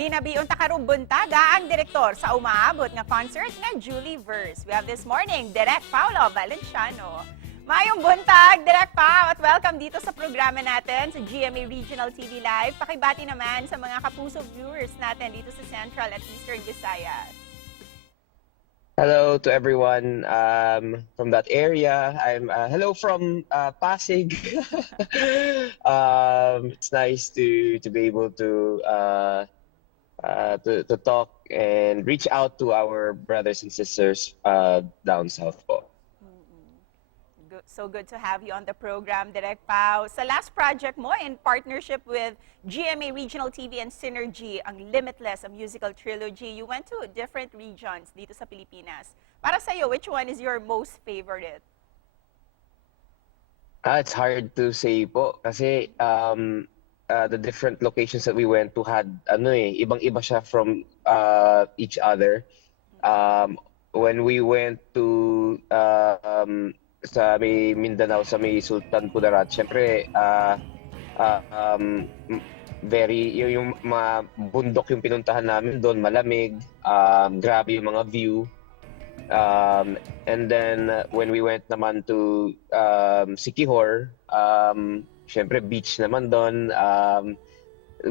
Ginabi-on takarong buntaga ang direktor sa umaabot nga concert nga JulieVerse. We have this morning, Direk Paolo Valenciano. Mayong buntag, Direk Pao, at welcome dito sa programa natin sa GMA Regional TV Live. Pakibati naman sa mga Kapuso viewers natin dito sa Central at Eastern Visayas. Hello to everyone from that area. Hello from Pasig. It's nice to be able to talk and reach out to our brothers and sisters down south po. So good to have you on the program, Direk Pao. Sa last project mo in partnership with GMA Regional TV and Synergy, ang Limitless, a musical trilogy, you went to different regions dito sa Pilipinas. Para sa'yo, which one is your most favorite? It's hard to say po kasi the different locations that we went to had ibang-iba siya from each other. When we went to sa may Mindanao, sa may Sultan Kudarat, syempre very yung mga bundok yung pinuntahan namin doon, malamig, grabe yung mga view. And then when we went naman to Siquijor, syempre beach naman doon.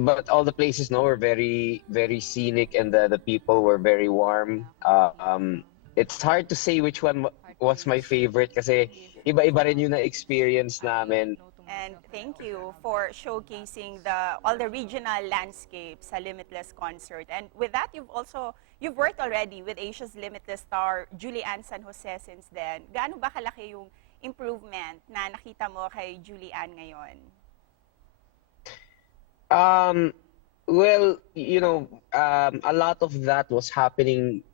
But all the places were very scenic, and the people were very warm. It's hard to say which one was my favorite kasi iba-iba rin yung na-experience namin. And thank you for showcasing all the regional landscapes sa Limitless concert. And with that, you've worked already with Asia's Limitless star Julianne San Jose since then. Gaano ba kalaki yung improvement na nakita mo kay Julianne ngayon? Well, a lot of that was happening.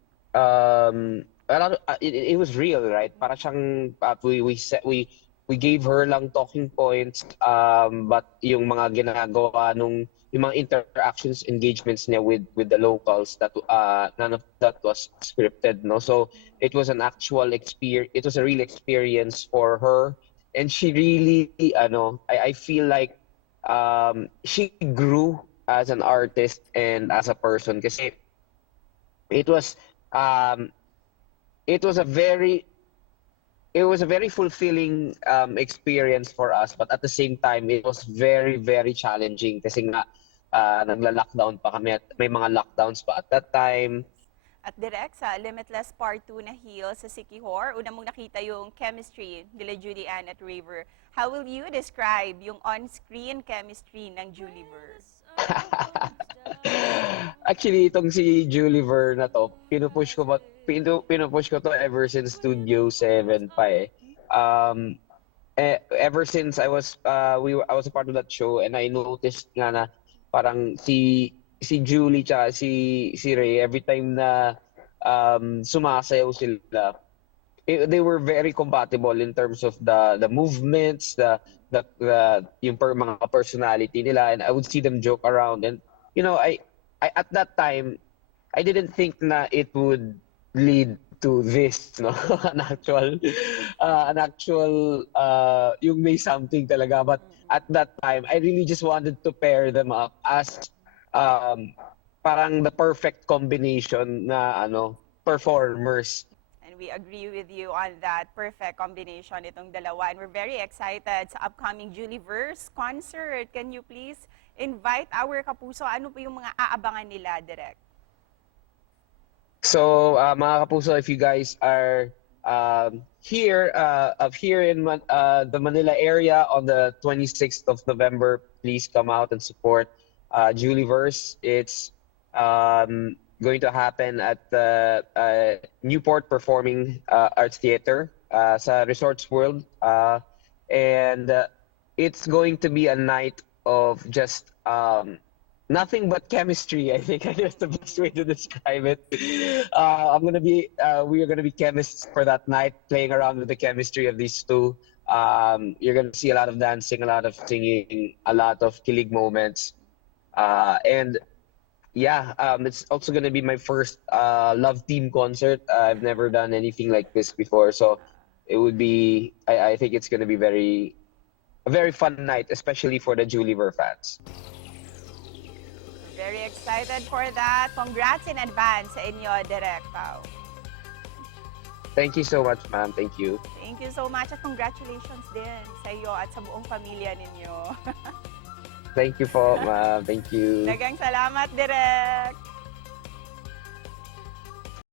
It was real, right? Para siyang we gave her lang talking points, but yung mga ginagawa yung mga interactions, engagements niya with the locals, that none of that was scripted, no? So it was an actual experience. It was a real experience for her, and she really I feel like she grew as an artist and as a person kasi it was a very fulfilling experience for us, but at the same time it was very challenging kasi nga nagla-lockdown pa kami at may mga lockdowns pa at that time. At Direk, sa Limitless Part 2 na Heal sa Siquijor, una mong nakita yung chemistry nila Julianne at Rayver. How will you describe yung on-screen chemistry ng JulieVerse? Actually, itong si JulieVerse na to, pinupush ko to ever since Studio 7 pa eh. Ever since I was a part of that show, and I noticed nga na parang si Julie tsaka si Ray, every time na sumasayaw sila, they were very compatible in terms of the movements, the yung mga personality nila, and I would see them joke around. And I at that time I didn't think na it would lead to this, no? an actual yung may something talaga, but at that time I really just wanted to pair them up as parang the perfect combination na performers. And we agree with you on that perfect combination itong dalawa, and we're very excited sa upcoming JulieVerse concert. Can you please invite our Kapuso, ano po yung mga aabangan nila, Direk? So mga Kapuso, if you guys are here in the Manila area on the 26th of November, please come out and support JulieVerse. It's going to happen at the Newport Performing Arts Theater sa Resorts World, and it's going to be a night of just nothing but chemistry. I think that's the best way to describe it. We are gonna be chemists for that night, playing around with the chemistry of these two. You're gonna see a lot of dancing, a lot of singing, a lot of kilig moments, and yeah, it's also gonna be my first love team concert. I've never done anything like this before, so it would be. I think it's gonna be a very fun night, especially for the JulieVerse fans. Very excited for that. Congrats in advance sa inyo, Direk Pao. Thank you so much, ma'am. Thank you. Thank you so much at congratulations din sa iyo at sa buong pamilya ninyo. Thank you po, ma'am. Thank you. Dagang salamat, Direk.